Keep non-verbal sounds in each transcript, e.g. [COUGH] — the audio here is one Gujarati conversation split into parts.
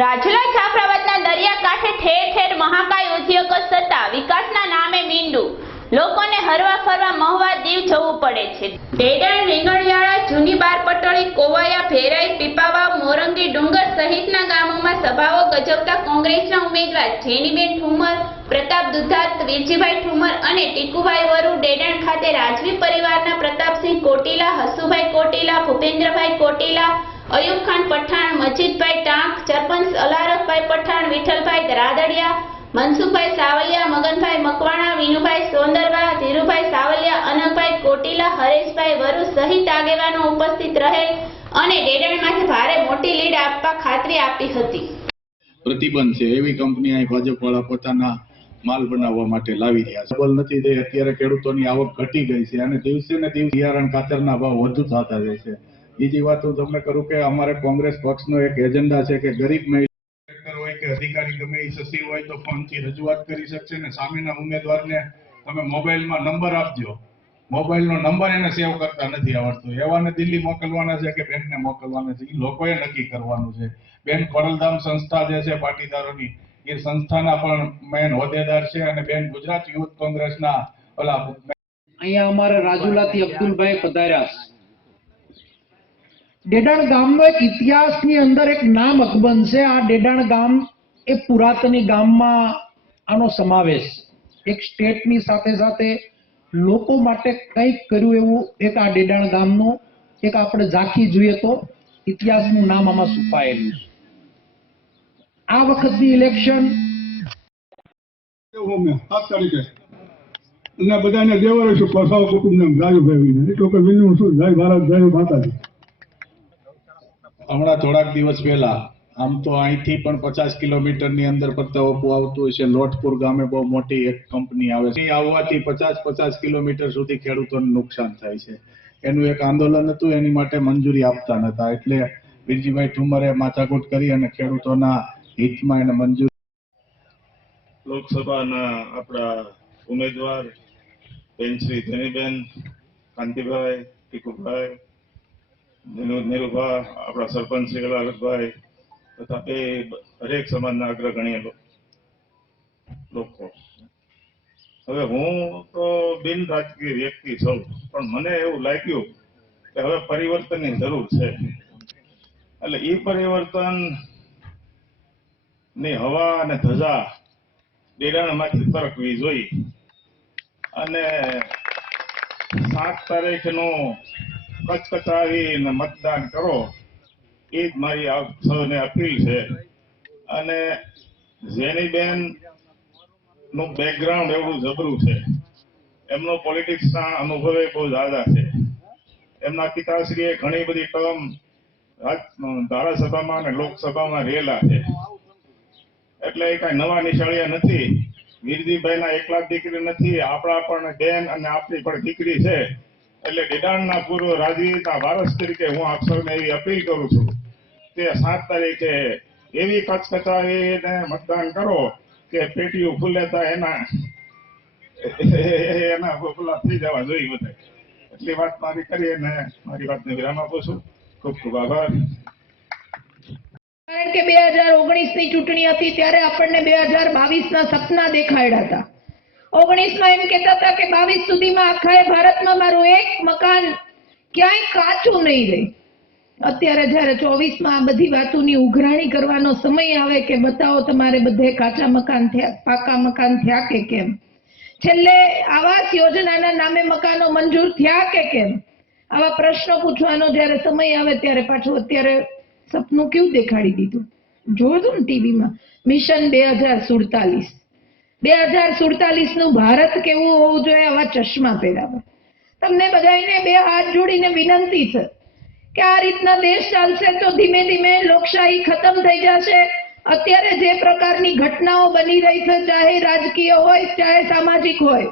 રાજુલા જાફરાબાદના દરિયાકાંઠે ઠેર ઠેર મહાકાય ઉદ્યોગો સત્તા વિકાસના નામે મીંડું. લોકોને હરવા ફરવા મહવા દીવ જવું પડે છે. ડેડાણ રીંગણિયાળા જૂની બાર પટોળી કોવાયા ભેરાઈ પીપાવા મોરંગી ડુંગર સહિતના ગામોમાં સભાઓ ગજવતા કોંગ્રેસના ઉમેદવાર જેનીબેન ઠુમર, પ્રતાપ દુધાત, વીરજીભાઈ ઠુમર અને ટીકુભાઈ વરુ ડેડાણ ખાતે રાજવી પરિવારના પ્રતાપસિંહ કોટીલા, હસુભાઈ કોટીલા, ભૂપેન્દ્રભાઈ કોટીલા અયુબ ખાન પઠાણ, મજીદભાઈ ટાંક, સરપંચ અલારફભાઈ પઠાણ, વિઠ્ઠલભાઈ રાદડિયા મનસુખભાઈ સાવલિયા, મગનભાઈ મકવાણા, વિનુભાઈ સોંદરવા, ધીરુભાઈ સાવલિયા અનકભાઈ કોટીલા, હરેશભાઈ વરુ સહિત આગેવાનો ઉપસ્થિત રહે અને ડેડણમાંથી ભારે મોટી લીડ આપવા ખાતરી આપી હતી. પ્રતિબંધ છે. એવી કંપની અહીં ભાજપ વાળા પોતાના માલ બનાવવા માટે લાવી રહ્યા છે. સબલ નથી તે અત્યારે ખેડૂતોની આવક ઘટી ગઈ છે અને દિવસે ને દિવસે બિયારણ ખાતરના ભાવ વધુ થતા જાય છે. બીજી વાત હું તમને કરું કે અમારે કોંગ્રેસ પક્ષનો એક એજન્ડા છે કે ગરીબ મહિલા હોય કે અધિકારી ગમે એ સચિવ હોય તો ફોનથી રજૂઆત કરી શકશે ને સામેના ઉમેદવારને તમે મોબાઈલમાં નંબર આપજો. મોબાઈલનો નંબર એને સેવ કરતા નથી આવડતો. એવાને દિલ્હી મોકલવાના છે કે બેનને મોકલવાના છે? એ લોકોએ નક્કી કરવાનું છે. બેન ખોડલધામ સંસ્થા જે છે પાટીદારોની, એ સંસ્થાના પણ મેન હોદ્દેદાર છે અને બેન ગુજરાત યુથ કોંગ્રેસના ઓલા અહીંયા અમારે રાજુલાથી અબ્દુલભાઈ પધાર્યા. ડેડાણ ગામનો એક ઇતિહાસની અંદર એક નામ અકબંધ છે. આ ડેડાણ ગામ એ પુરાતની ગામમાં આનો સમાવેશ એક સ્ટેટની સાથે સાથે લોકો માટે કંઈક કર્યું એવું એક આ ડેડાણ ગામનું એક આપણે ઝાંખી જોઈએ તો ઇતિહાસનું નામ આમાં છુપાયેલું છે. આ વખતની ઇલેક્શન અને બધાને દેવારે છું પસાવ કુટુંબને રાજુભાઈ એટલું કે વિનુ શું, જય ભારત, જય માતાજી. હમણાં થોડાક દિવસ પહેલા, આમ તો અહીંથી પણ પચાસ કિલોમીટરની અંદર પ્રતાપપુ આવતું હોય છે. લોટપુર ગામે બહુ મોટી એક કંપની આવે છે. આવવાથી પચાસ પચાસ કિલોમીટર સુધી ખેડૂતોને નુકસાન થાય છે. એનું એક આંદોલન હતું, એની માટે મંજૂરી આપતા નતા એટલે વીરજીભાઈ ઠુમરે માથાકૂટ કરી અને ખેડૂતોના હિતમાં એને મંજૂરી લોકસભાના આપણા ઉમેદવાર શ્રી ધનીબેન, કાંતિભાઈ ટીકુભાઈ નીરુ- નીરુભા આપણા સરપંચ શ્રી લાલભાઈ તથા એ હરેક સમાજના અગ્રગણ્ય લોકો. હવે હું તો બિન રાજકીય વ્યક્તિ છું, પણ મને એવું લાગ્યું કે હવે પરિવર્તનની જરૂર છે. એટલે એ પરિવર્તનની હવા અને ધજા ડેડાણમાંથી સરકવી જોઈ અને સાત તારીખનું કચકચાવીને મતદાન કરો, એ જ મારી આપ સૌને અપીલ છે. અને જેનીબેનનું બેકગ્રાઉન્ડ એવું જબરું છે. એમનો પોલિટિક્સના અનુભવે બહુ જ્યાદા છે. એમના પિતાશ્રીએ ઘણી બધી ટર્મ ધારાસભામાં અને લોકસભામાં રહેલા છે. એટલે એ કઈ નવા નિશાળિયા નથી. વીરજીભાઈ ના એકલા દીકરી નથી, આપણા પણ બેન અને આપણી પણ દીકરી છે. એટલે ડેડાણના પૂર્વ રાજવીના વારસ તરીકે હું આપ સૌને એવી અપીલ કરું છું કે સાત તારીખે એવી કચકચાવીને મતદાન કરો કે પેટીઓ ફૂલે તો એના [LAUGHS] એના ફૂલા થઈ જવા જોઈએ બધા. એટલી વાત મારી કરી અને મારી વાતને વિરામ આપું છું. ખૂબ ખૂબ આભાર. કારણ કે બે હજાર ઓગણીસની ચૂંટણી હતી ત્યારે આપણને બે હજાર બાવીસ ના સપના દેખાડ્યા હતા. ઓગણીસમાં એમ કહેતા હતા કે બાવીસ સુધીમાં આખા ભારતમાં મારું એક મકાન ક્યાંય કાચું નહીં રહે. અત્યારે જ્યારે ચોવીસમાં આ બધી વાતોની ઉઘરાણી કરવાનો સમય આવે કે બતાવો તમારે બધે કાચા મકાન થયા, પાકા મકાન થયા કે કેમ? છેલ્લે આવાસ યોજનાના નામે મકાનો મંજૂર થયા કે કેમ? આવા પ્રશ્નો પૂછવાનો જ્યારે સમય આવે ત્યારે પાછું અત્યારે સપનું કેવું દેખાડી દીધું? જોયું ને ટીવીમાં? મિશન બે હજાર સુડતાલીસ. બે હજાર સુડતાલીસનું ભારત કેવું હોવું જોઈએ આવા ચશ્મા પહેરાવા. તમને બધાને બે હાથ જોડીને વિનંતી છે કે આ રીતના દેશ ચાલશે તો ધીમે ધીમે લોકશાહી ખતમ થઈ જશે. અત્યારે જે પ્રકારની ઘટનાઓ બની રહી છે, ચાહે રાજકીય હોય, ચાહે સામાજિક હોય,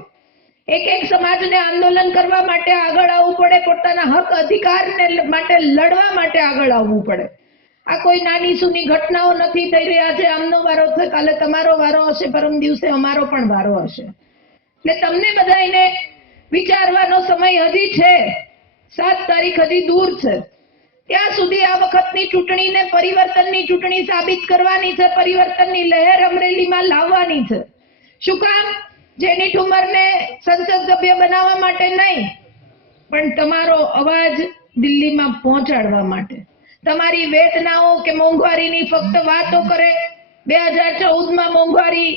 એક એક સમાજને આંદોલન કરવા માટે આગળ આવવું પડે, પોતાના હક અધિકારને માટે લડવા માટે આગળ આવવું પડે. આ કોઈ નાની સુની ઘટનાઓ નથી થઈ રહ્યા આજે આમનો વારો છે. કાલે તમારો વારો હશે, પરમ દિવસે અમારો પણ વારો હશે. એટલે તમને બધાને વિચારવાનો સમય હજી છે. સાત તારીખ હજી દૂર છે. ત્યાં સુધી આ વખતની ચૂંટણીને પરિવર્તનની ચૂંટણી સાબિત કરવાની છે, પરિવર્તનની લહેર અમરેલીમાં લાવવાની છે. શું કામ? જેની ઠુમરને સંસદ સભ્ય બનાવવા માટે નહીં, પણ તમારો અવાજ દિલ્હીમાં પહોંચાડવા માટે. તમારી વેદનાઓ કે મોંઘવારીની ફક્ત વાતો કરે. બે હજાર ચૌદમાં મોંઘવારી